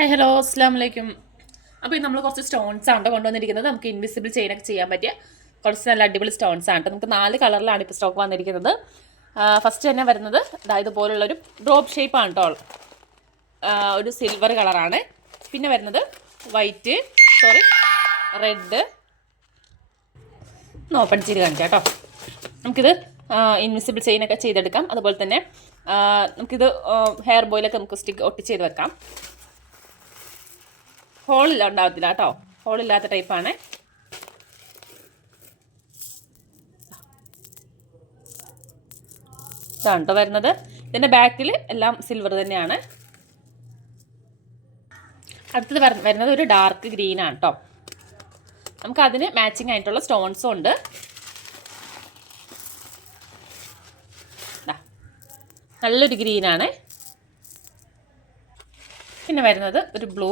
Hi hello അസ്സാം വലൈക്കും അപ്പോൾ ഇത് നമ്മൾ കുറച്ച് സ്റ്റോൺസ് ആണ് കൊണ്ടുവന്നിരിക്കുന്നത്. നമുക്ക് ഇൻവിസിബിൾ ചെയിനൊക്കെ ചെയ്യാൻ പറ്റിയ കുറച്ച് നല്ല അടിപൊളി സ്റ്റോൺസ് ആണ് നമുക്ക് നാല് കളറിലാണ് ഇപ്പോൾ സ്റ്റോക്ക് വന്നിരിക്കുന്നത്. ഫസ്റ്റ് തന്നെ വരുന്നത് അതായത് പോലുള്ളൊരു ഡ്രോപ്പ് ഷേപ്പാണ് കേട്ടോ ഒരു സിൽവർ കളറാണ് പിന്നെ വരുന്നത് വൈറ്റ് സോറി റെഡ് ഓപ്പൺ ചെയ്ത് കാണിക്കാം കേട്ടോ നമുക്കിത് ഇൻവിസിബിൾ ചെയിനൊക്കെ ചെയ്തെടുക്കാം. അതുപോലെ തന്നെ നമുക്കിത് ഹെയർ ബോയിലൊക്കെ നമുക്ക് സ്റ്റിക്ക് ഒട്ടിച്ച് ചെയ്ത് വെക്കാം. ഹോളില്ല ഉണ്ടാവത്തില്ല കേട്ടോ. ഹോളില്ലാത്ത ടൈപ്പാണ് ഇതാണ് കേട്ടോ വരുന്നത്. ഇതിന്റെ ബാക്കിൽ എല്ലാം സിൽവർ തന്നെയാണ്. അടുത്തത് വരുന്നത് ഒരു ഡാർക്ക് ഗ്രീൻ ആണ് കേട്ടോ നമുക്ക് അതിന് മാച്ചിങ് ആയിട്ടുള്ള സ്റ്റോൺസും ഉണ്ട്. നല്ലൊരു ഗ്രീനാണ് പിന്നെ വരുന്നത് ഒരു ബ്ലൂ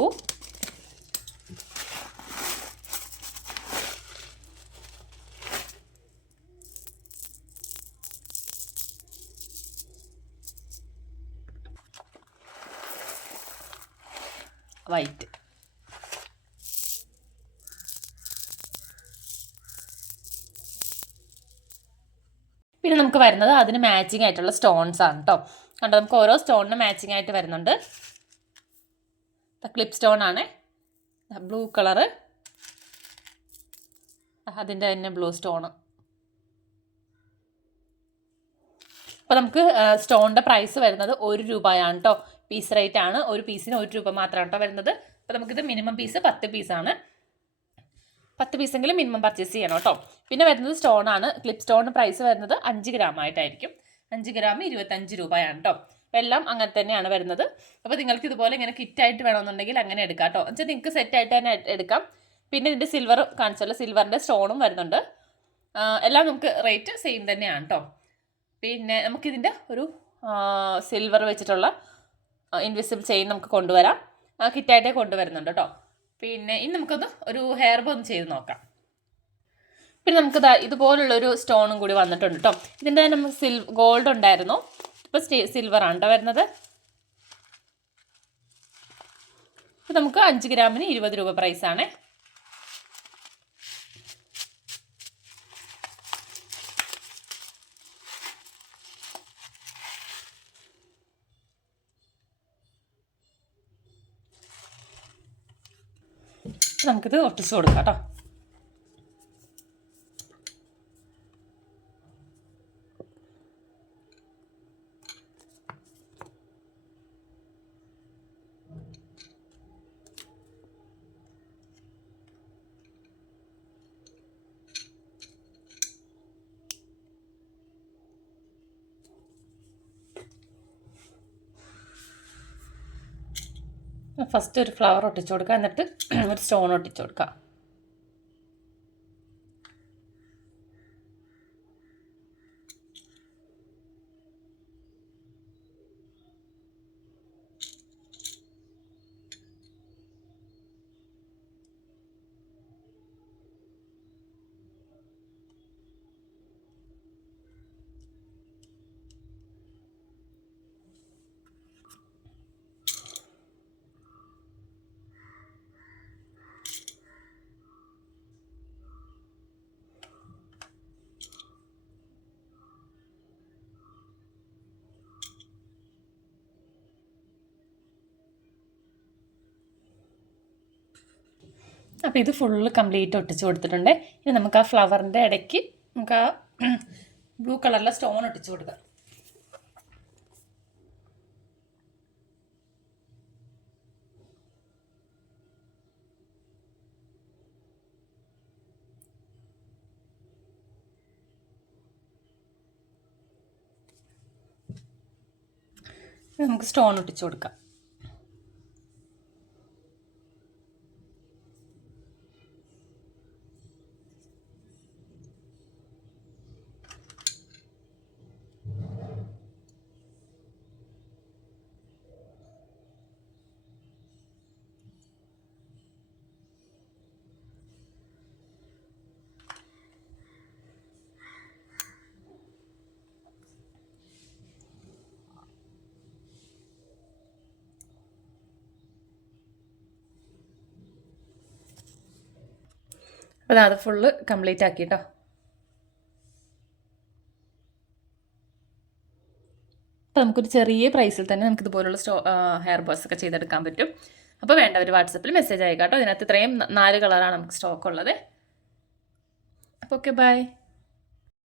വൈറ്റ്. പിന്നെ നമുക്ക് വരുന്നത് അതിന് മാച്ചിങ് ആയിട്ടുള്ള സ്റ്റോൺസ് ആണ് കേട്ടോ കണ്ടോ നമുക്ക് ഓരോ സ്റ്റോണിന് മാച്ചിങ് ആയിട്ട് വരുന്നുണ്ട്. ക്ലിപ്പ് സ്റ്റോൺ ആണ്. ബ്ലൂ കളറ് അതിന്റെ തന്നെ ബ്ലൂ സ്റ്റോണ് അപ്പോൾ നമുക്ക് സ്റ്റോണിന്റെ പ്രൈസ് വരുന്നത് ഒരു രൂപയാണ് കേട്ടോ പീസ് റേറ്റ് ആണ്. ഒരു പീസിന് ഒരു രൂപ മാത്രമാണ് കേട്ടോ വരുന്നത്. അപ്പോൾ നമുക്കിത് മിനിമം പീസ് പത്ത് പീസാണ് പത്ത് പീസെങ്കിലും മിനിമം പർച്ചേസ് ചെയ്യണം കേട്ടോ പിന്നെ വരുന്നത് സ്റ്റോണാണ് ക്ലിപ്പ് സ്റ്റോണിന് പ്രൈസ് വരുന്നത് അഞ്ച് ഗ്രാം ആയിട്ടായിരിക്കും. അഞ്ച് ഗ്രാം ഇരുപത്തഞ്ച് രൂപയാണ് കേട്ടോ എല്ലാം അങ്ങനെ തന്നെയാണ് വരുന്നത്. അപ്പോൾ നിങ്ങൾക്ക് ഇതുപോലെ ഇങ്ങനെ കിറ്റായിട്ട് വേണമെന്നുണ്ടെങ്കിൽ അങ്ങനെ എടുക്കാം കേട്ടോ എന്നുവെച്ചാൽ നിങ്ങൾക്ക് സെറ്റായിട്ട് തന്നെ എടുക്കാം. പിന്നെ ഇതിന്റെ സിൽവർ കാണിച്ചല്ലോ സിൽവറിന്റെ സ്റ്റോണും വരുന്നുണ്ട്. എല്ലാം നമുക്ക് റേറ്റ് സെയിം തന്നെയാണ് കേട്ടോ പിന്നെ നമുക്കിതിന്റെ ഒരു സിൽവർ വെച്ചിട്ടുള്ള ഇൻവിസിബിൾ ചെയിൻ നമുക്ക് കൊണ്ടുവരാം. കിറ്റായിട്ടേ കൊണ്ടുവരുന്നുണ്ട് കേട്ടോ. പിന്നെ ഇനി നമുക്കൊന്ന് ഒരു ഹെയർ ബോ ഒന്ന് ചെയ്ത് നോക്കാം. പിന്നെ നമുക്ക് ഇതുപോലുള്ളൊരു സ്റ്റോണും കൂടി വന്നിട്ടുണ്ട് കേട്ടോ. ഇതിന്റെ തന്നെ നമുക്ക് സിൽ ഗോൾഡ് ഉണ്ടായിരുന്നു. ഇപ്പോൾ സിൽവർ ആണ് കേട്ടോ വരുന്നത്. നമുക്ക് അഞ്ച് ഗ്രാമിന് ഇരുപത് രൂപ പ്രൈസാണ് നമുക്കിത് ഒട്ടിച്ച് കൊടുക്കാം കേട്ടോ. ഫസ്റ്റ് ഒരു ഫ്ലവർ ഒട്ടിച്ചു കൊടുക്കുക. എന്നിട്ട് ഒരു സ്റ്റോൺ ഒട്ടിച്ചു കൊടുക്കുക. അപ്പോൾ ഇത് ഫുള്ള് കംപ്ലീറ്റ് ഒട്ടിച്ച് കൊടുത്തിട്ടുണ്ട്. ഇനി നമുക്ക് ആ ഫ്ലവറിന്റെ ഇടയ്ക്ക് നമുക്ക് ആ ബ്ലൂ കളറിലെ സ്റ്റോൺ ഒട്ടിച്ച് കൊടുക്കാം. നമുക്ക് സ്റ്റോൺ ഒട്ടിച്ച് കൊടുക്കാം. അപ്പോൾ അത് ഫുള്ള് കംപ്ലീറ്റ് ആക്കി കേട്ടോ അപ്പോൾ നമുക്കൊരു ചെറിയ പ്രൈസിൽ തന്നെ നമുക്ക് ഇതുപോലുള്ള സ്റ്റോ ഹെയർ ബോസ് ഒക്കെ ചെയ്തെടുക്കാൻ പറ്റും. അപ്പോൾ വേണ്ടവർ വാട്സപ്പിൽ മെസ്സേജ് അയക്കാം കേട്ടോ ഇതിനകത്ത് ഇത്രയും നാല് കളറാണ് നമുക്ക് സ്റ്റോക്ക് ഉള്ളത്. അപ്പോൾ ഓക്കെ ബൈ